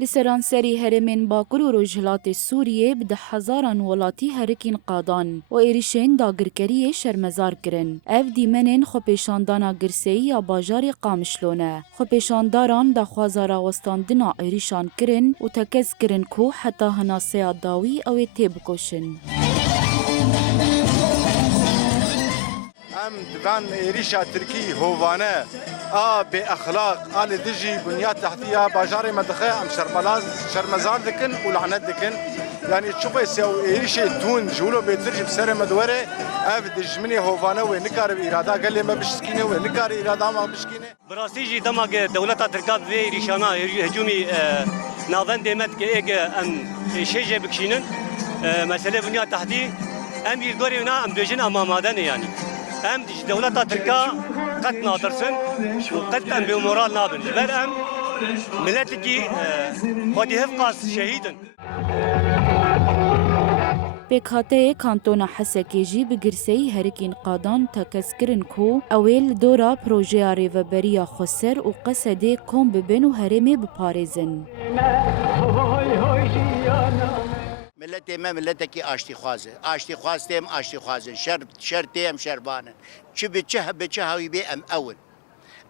لسرانسری هرمین باکور و روجهلات سوریه به 10,000 ولاتی هرکین قادان و ایریشین داگرکری شرمزار کرن. اف دیمنین خوپیشاندانا گرسایی یا باجار قامشلونه. خوپیشانداران دا خوازارا وستاندنا ایریشان کرن و تکز کرن کو حتی هناسه داوی او تیب کشن. ام دوان ایریشا ترکی هوانه به اخلاق آل دجی بنیاد تحتیه باجار مدخه ام شرمزار دکن و لعنت دکن یعنی چوبه سو ایریش دون جولو بترج بسر مدوره اف دجمنی هوانه و نکار اراده گله ما بشکینه و نکار اراده ما بشکینه براستی جی دماغ دولت ترکات و ایریشانا هجومی ناون دیمت که اگ ام شیجه بکشینن مسئله بنیاد تحتی ام یلگوری ونا ام دوجن امامادن یعنی ام دولت ترکا قد ناطرسن وقد ام بمورال نابن بل ام ملتکی خودی هفقاس شهیدن بکاته کانتونا حسکیجی بگرسایی هرکین قادان تکسکرن کو اویل دورا پروژه ریوبریا خسر و قصده کم ببن و هرمی بپارزن. ملت ما ملتکی آشتی خوازه آشتی خواستیم آشتی خوازه شر تیم شربانه چه به چه هایی به ام اول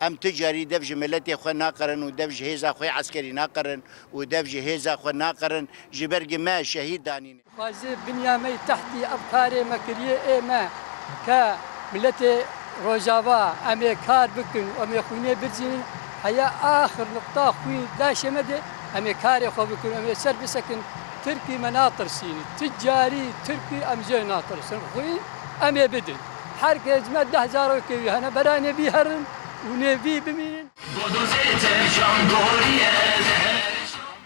ام تجاری دفج ملت خو ناقرن و دفج هیزا خو عسکری ناقرن و دفج هیزا خو ناقرن جبرگ ما شهید دانین خوازه بنیامی تحتی افکار مکریه ما که ملت روجاوا امی کار بکن و امی خونه برزین هیا آخر نقطه خوی داشه مده امی کار خو بکن امی سر بسکن تركي مناطر سيني تجاري تركي أمزي ناطر سنخوي أمي بدن حركة إجمال 10,000 كيلو أنا براني بيهرن ونبي بمين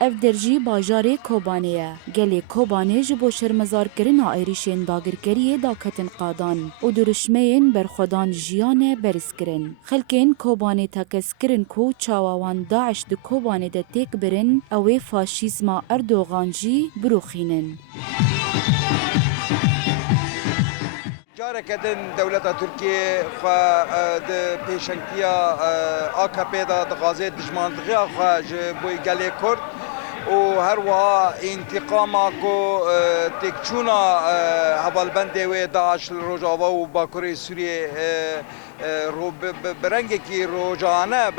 اف درجی باجار کوبانیه گلی کوبانه جبو شرمزار کرنا ایریشین داگرکریه داکتن قادان و درشمین برخودان جیانه برز کرن خلکین کوبانه تکس کرن کو چاوان داعش ده کوبانه ده تک برن اوی فاشیزما اردوغان جی بروخینن جاره کدن دولت ترکیه خو د پیشنگتیا AKP دا دغازه دجماندغی خو بوی گلی کرد و هر وها انتقام کو تکچونا حوالبنده و داعش روجاوا و باکوری سوریه برنگی کی روجانه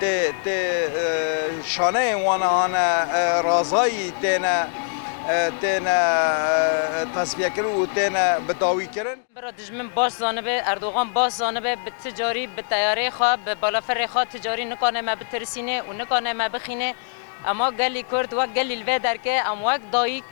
ت شانه وانا رازایی تینا تصفیه کرد و تینا بداوی کرد. برای دشمن باش زانبه اردوغان باش زانبه به تجاری به تیاره خواه به بالافر خواه تجاری نکنه ما بترسینه و نکنه ما بخینه اما گلی کرد و گلی الوی درکه ام وقت دایی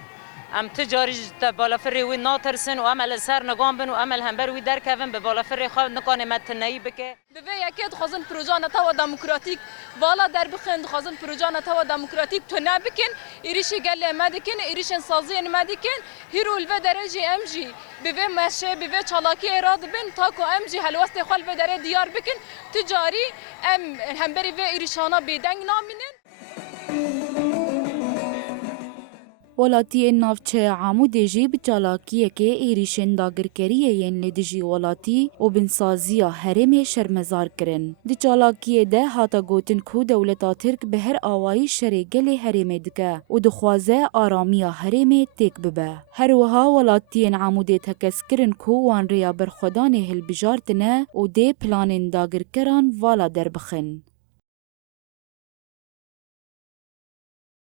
ام تجاری بالافر وی ناترسن و عمل سر نگام بن و عمل همبر وی درکون به بالافر خواه نکنه ما تنایی بکه. دوی یکی خازن پروژه تا دموکراتیک والا در بخند خازن پروژه تا دموکراتیک تو نبکن ایریش گل مدکن ایریش سازی مدکن هیرو الو درجه امجی به مشه به چالاکی اراد بن تا کو امجی هلوست خال به در دیار بکن تجاری ام همبری و ایریشانا بیدنگ نامینن ولاتی نافچه عمود جی بچالاکیه که ایریشن داگرکریه ین لدجی ولاتی و بنسازیا هرم شرمزار کرن. دی چالاکیه ده هاتا گوتن کو دولتا ترک به هر آوائی شرگل هرم دکه و دخوازه آرامیا هرم تک ببه. هر وها ولاتی عمود تکس کرن کو وان ریا برخودان هل بجارتنه و ده پلان داگرکران والا در بخن.